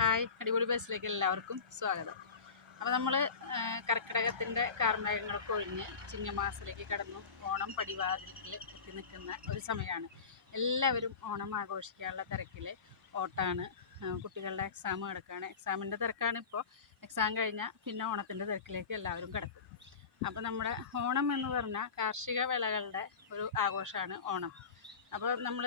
Hi അടിപൊളി ബസ്സിലേക്ക് എല്ലാവർക്കും സ്വാഗതം. അപ്പോൾ നമ്മൾ കർക്കിടകത്തിന്റെ കാർമേഘങ്ങളൊക്കെ ഒഴിഞ്ഞ് ചിങ്ങമാസത്തിലേക്ക് കടന്നു ഓണം പടിവാതിലിൽ എത്തി നിൽക്കുന്ന ഒരു സമയമാണ്. എല്ലാവരും ഓണം ആഘോഷിക്കാനുള്ള തിരക്കിൽ ഓട്ടാണ്. കുട്ടികളുടെ എക്സാം കിടക്കുകയാണ് എക്സാമിന്റെ തിരക്കാണ് ഇപ്പോൾ എക്സാം കഴിഞ്ഞാൽ പിന്നെ ഓണത്തിന്റെ തിരക്കിലേക്ക് എല്ലാവരും കിടക്കും. അപ്പോൾ നമ്മുടെ ഓണം എന്ന് പറഞ്ഞാൽ കാർഷിക വിളകളുടെ ഒരു ആഘോഷമാണ് ഓണം. അപ്പോൾ നമ്മൾ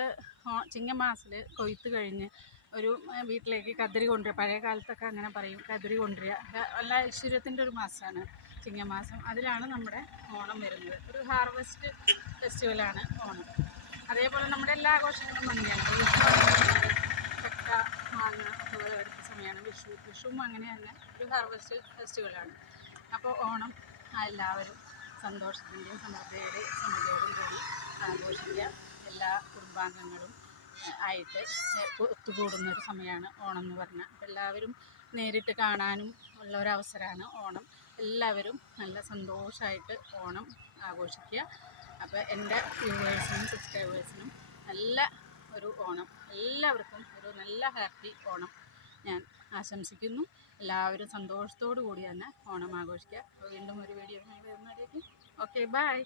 ചിങ്ങമാസത്തിൽ കൊയ്ത്ത് കഴിഞ്ഞ് ഒരു വീട്ടിലേക്ക് കതിരി കൊണ്ടുവരിക. പഴയ കാലത്തൊക്കെ അങ്ങനെ പറയും കതിരി കൊണ്ടുവരിക. അത് നല്ല ഐശ്വര്യത്തിന്റെ ഒരു മാസമാണ് ചിങ്ങമാസം. അതിലാണ് നമ്മുടെ ഓണം വരുന്നത്. ഒരു ഹാർവെസ്റ്റ് ഫെസ്റ്റിവലാണ് ഓണം. അതേപോലെ നമ്മുടെ എല്ലാ ആഘോഷങ്ങളും ആണെങ്കിൽ ചക്ക മാങ്ങ ഒക്കെ എടുത്ത സമയമാണ് വിഷു. വിഷുവും അങ്ങനെ തന്നെ ഒരു ഹാർവെസ്റ്റ് ഫെസ്റ്റിവലാണ്. അപ്പോൾ ഓണം എല്ലാവരും സന്തോഷത്തിന്റെയും സമൃദ്ധിയുടെയും സമൃദ്ധിയോടും കൂടി ആഘോഷിക്കുക. എല്ലാ കുടുംബാംഗങ്ങളും ആയിട്ട് ഏഹ്, ഒത്തുകൂടുന്ന ഒരു സമയമാണ് ഓണം എന്ന് പറഞ്ഞാൽ. അപ്പോൾ എല്ലാവരും നേരിട്ട് കാണാനും ഉള്ള ഒരു അവസരമാണ് ഓണം. എല്ലാവരും നല്ല സന്തോഷമായിട്ട് ഓണം ആഘോഷിക്കുക. അപ്പോൾ എന്റെ വ്യൂവേഴ്സിനും സബ്സ്ക്രൈബേഴ്സിനും നല്ല ഒരു ഓണം. എല്ലാവർക്കും ഒരു നല്ല ഹാപ്പി ഓണം ഞാൻ ആശംസിക്കുന്നു. എല്ലാവരും സന്തോഷത്തോടു കൂടി തന്നെ ഓണം ആഘോഷിക്കുക. വീണ്ടും ഒരു വീഡിയോ വരുന്നതിലേക്ക് ഓക്കെ ബൈ.